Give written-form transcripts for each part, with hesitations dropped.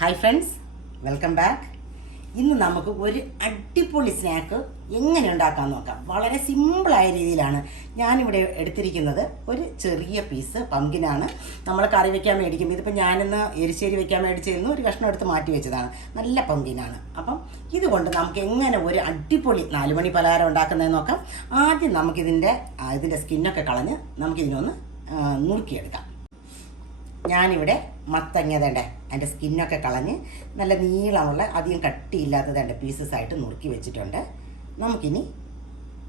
Hi friends, welcome back. ഇന്ന് നമുക്ക് ഒരു അടിപൊളി സ്നാക്ക് എങ്ങനെ ഉണ്ടാക്കാൻ നോക്കാം. വളരെ സിമ്പിളായ രീതിയിലാണ് ഞാനിവിടെ എടുത്തിരിക്കുന്നത്. ഒരു ചെറിയ പീസ് പംകിനാണ്. നമ്മൾ കറി വെക്കാൻ മേടിക്കും. ഇതിപ്പോൾ ഞാനിന്ന് എരിശ്ശേരി വെക്കാൻ മേടിച്ചിരുന്നു. ഒരു കഷ്ണം എടുത്ത് മാറ്റി വെച്ചതാണ്. നല്ല പംകിനാണ്. അപ്പം ഇതുകൊണ്ട് നമുക്ക് എങ്ങനെ ഒരു അടിപൊളി 4 മണി പലഹാരം ഉണ്ടാക്കുന്നതെന്ന് നോക്കാം. ആദ്യം നമുക്കിതിൻ്റെ സ്കിന്നൊക്കെ കളഞ്ഞ് നമുക്കിതിനൊന്ന് നുറുക്കിയെടുക്കാം. ഞാനിവിടെ മത്തങ്ങ തേണ്ട അതിൻ്റെ സ്കിന്നൊക്കെ കളഞ്ഞ് നല്ല നീളമുള്ള അധികം കട്ടിയില്ലാത്ത തേണ്ട പീസസ് ആയിട്ട് നുറുക്കി വെച്ചിട്ടുണ്ട്. നമുക്കിനി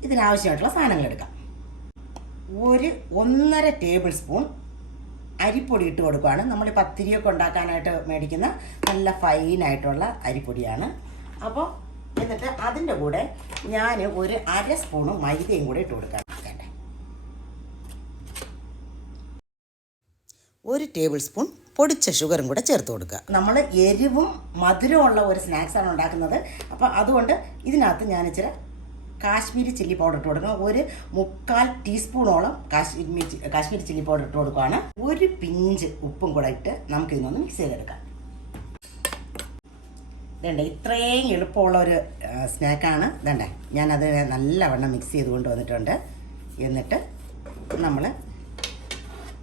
ഇതിനാവശ്യമായിട്ടുള്ള സാധനങ്ങൾ എടുക്കാം. 1.5 ടേബിൾ സ്പൂൺ അരിപ്പൊടി ഇട്ട് കൊടുക്കുകയാണ്. നമ്മൾ പത്തിരിയൊക്കെ ഉണ്ടാക്കാനായിട്ട് മേടിക്കുന്ന നല്ല ഫൈനായിട്ടുള്ള അരിപ്പൊടിയാണ്. അപ്പോൾ എന്നിട്ട് അതിൻ്റെ കൂടെ ഞാൻ ഒരു 1/2 സ്പൂണ് മൈദയും കൂടെ ഇട്ട് കൊടുക്കാം. 1 ടേബിൾ സ്പൂൺ പൊടിച്ച ഷുഗറും കൂടെ ചേർത്ത് കൊടുക്കുക. നമ്മൾ എരിവും മധുരമുള്ള ഒരു സ്നാക്സാണ് ഉണ്ടാക്കുന്നത്. അപ്പോൾ അതുകൊണ്ട് ഇതിനകത്ത് ഞാൻ ഇച്ചിരി കാശ്മീരി ചില്ലി പൗഡർ ഇട്ട് കൊടുക്കണം. ഒരു 3/4 ടീസ്പൂണോളം കാശ്മീരി ചില്ലി പൗഡർ ഇട്ട് കൊടുക്കുകയാണ്. ഒരു പിഞ്ച് ഉപ്പും കൂടെ ഇട്ട് നമുക്കിതിനൊന്ന് മിക്സ് ചെയ്തെടുക്കാം. ഇതേണ്ട ഇത്രയും എളുപ്പമുള്ള ഒരു സ്നാക്കാണ്. ഇതേണ്ട ഞാനത് നല്ലവണ്ണം മിക്സ് ചെയ്ത് കൊണ്ട് വന്നിട്ടുണ്ട്. എന്നിട്ട് നമ്മൾ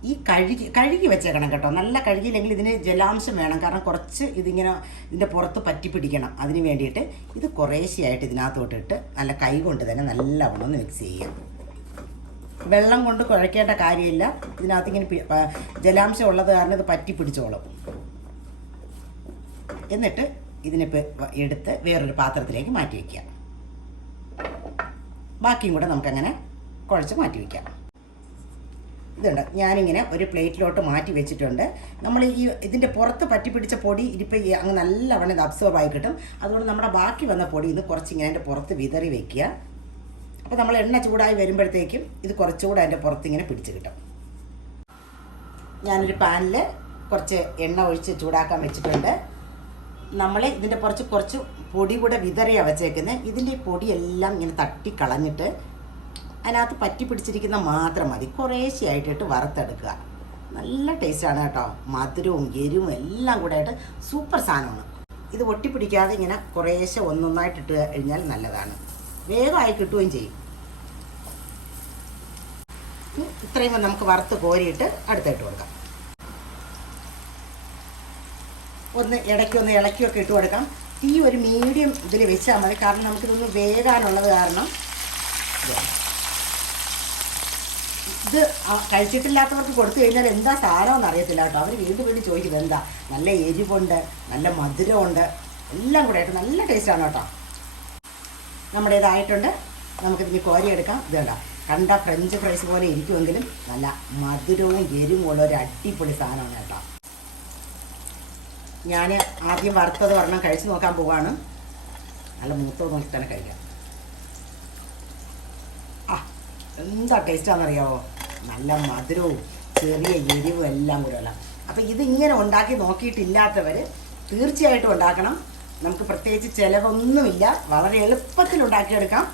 ഈ കഴുകി വെച്ചേക്കണം കേട്ടോ. നല്ല കഴുകിയില്ലെങ്കിൽ ഇതിന് ജലാംശം വേണം. കാരണം കുറച്ച് ഇതിൻ്റെ പുറത്ത് പറ്റി പിടിക്കണം. അതിന് വേണ്ടിയിട്ട് ഇത് കുറേശ്ശെയായിട്ട് ഇതിനകത്തോട്ടിട്ട് നല്ല കൈ കൊണ്ട് തന്നെ നല്ലവണ്ണം ഒന്ന് മിക്സ് ചെയ്യാം. വെള്ളം കൊണ്ട് കുഴക്കേണ്ട കാര്യമില്ല. ഇതിനകത്ത് ഇങ്ങനെ ജലാംശം ഉള്ളത് കാരണം ഇത് പറ്റി പിടിച്ചോളും. എന്നിട്ട് ഇതിനിപ്പോൾ എടുത്ത് വേറൊരു പാത്രത്തിലേക്ക് മാറ്റി വയ്ക്കുക. ബാക്കിയും കൂടെ നമുക്കങ്ങനെ കുഴച്ച് മാറ്റി വയ്ക്കാം. ഇതുണ്ട് ഞാനിങ്ങനെ ഒരു പ്ലേറ്റിലോട്ട് മാറ്റി വെച്ചിട്ടുണ്ട്. നമ്മൾ ഇതിൻ്റെ പുറത്ത് പറ്റി പിടിച്ച പൊടി ഇതിപ്പോൾ അങ്ങ് നല്ലവണ്ണം ഇത് അബ്സോർബ് ആയി കിട്ടും. അതുകൊണ്ട് നമ്മുടെ ബാക്കി വന്ന പൊടി ഇത് കുറച്ചിങ്ങനെ അതിൻ്റെ പുറത്ത് വിതറി വെക്കുക. അപ്പോൾ നമ്മൾ എണ്ണ ചൂടായി വരുമ്പോഴത്തേക്കും ഇത് കുറച്ചുകൂടെ അതിൻ്റെ പുറത്ത് ഇങ്ങനെ പിടിച്ച് കിട്ടും. ഞാനൊരു പാനിൽ കുറച്ച് എണ്ണ ഒഴിച്ച് ചൂടാക്കാൻ വെച്ചിട്ടുണ്ട്. നമ്മൾ ഇതിൻ്റെ കുറച്ച് പൊടി കൂടെ വിതറിയാണ് വെച്ചേക്കുന്നത്. ഇതിൻ്റെ ഈ പൊടിയെല്ലാം ഇങ്ങനെ തട്ടിക്കളഞ്ഞിട്ട് അതിനകത്ത് പറ്റി പിടിച്ചിരിക്കുന്ന മാത്രം മതി. കുറേശ്ശെയായിട്ടിട്ട് വറുത്തെടുക്കുക. നല്ല ടേസ്റ്റാണ് കേട്ടോ. മധുരവും എരിവും എല്ലാം കൂടെ ആയിട്ട് സൂപ്പർ സാധനമാണ്. ഇത് ഒട്ടിപ്പിടിക്കാതെ ഇങ്ങനെ കുറേശ്ശെ ഒന്നൊന്നായിട്ടിട്ട് കഴിഞ്ഞാൽ നല്ലതാണ്. വേഗമായി കിട്ടുകയും ചെയ്യും. ഇത്രയും നമുക്ക് വറുത്ത് കോരിയിട്ട് അടുത്തിട്ട് കൊടുക്കാം. ഒന്ന് ഇടയ്ക്കൊന്ന് ഇളക്കിയൊക്കെ ഇട്ട് കൊടുക്കാം. തീ ഒരു മീഡിയം ഇതിൽ വെച്ചാൽ മതി. കാരണം നമുക്കിതൊന്ന് വേകാനുള്ളത് കാരണം. ഇത് കഴിച്ചിട്ടില്ലാത്തവർക്ക് കൊടുത്തു കഴിഞ്ഞാൽ എന്താ സാധനമെന്ന് അറിയത്തില്ല കേട്ടോ. അവർ വീണ്ടും ചോദിക്കുന്നത് എന്താ, നല്ല എരിവുണ്ട്, നല്ല മധുരമുണ്ട്, എല്ലാം കൂടെ ആയിട്ട് നല്ല ടേസ്റ്റാണ് കേട്ടോ. നമ്മുടെ ഇതായിട്ടുണ്ട്. നമുക്കിതിന് കോരിയെടുക്കാം. ഇത് വേണ്ട കണ്ട ഫ്രഞ്ച് ഫ്രൈസ് പോലെ ഇരിക്കുമെങ്കിലും നല്ല മധുരവും എരിവുമുള്ള ഒരു അടിപൊളി സാധനമാണ് കേട്ടോ. ഞാൻ ആദ്യം വറുത്തത് ഒരെണ്ണം കഴിച്ച് നോക്കാൻ പോവാണ്. നല്ല മൂത്തത് നോക്കി തന്നെ കഴിക്കാം. എന്താ ടേസ്റ്റാണെന്നറിയാമോ? നല്ല മധുരവും ചെറിയ എരിവും എല്ലാം കൂടെ ഉള്ള. അപ്പോൾ ഇതിങ്ങനെ ഉണ്ടാക്കി നോക്കിയിട്ടില്ലാത്തവർ തീർച്ചയായിട്ടും ഉണ്ടാക്കണം. നമുക്ക് പ്രത്യേകിച്ച് ചിലവൊന്നുമില്ല. വളരെ എളുപ്പത്തിൽ ഉണ്ടാക്കിയെടുക്കാം.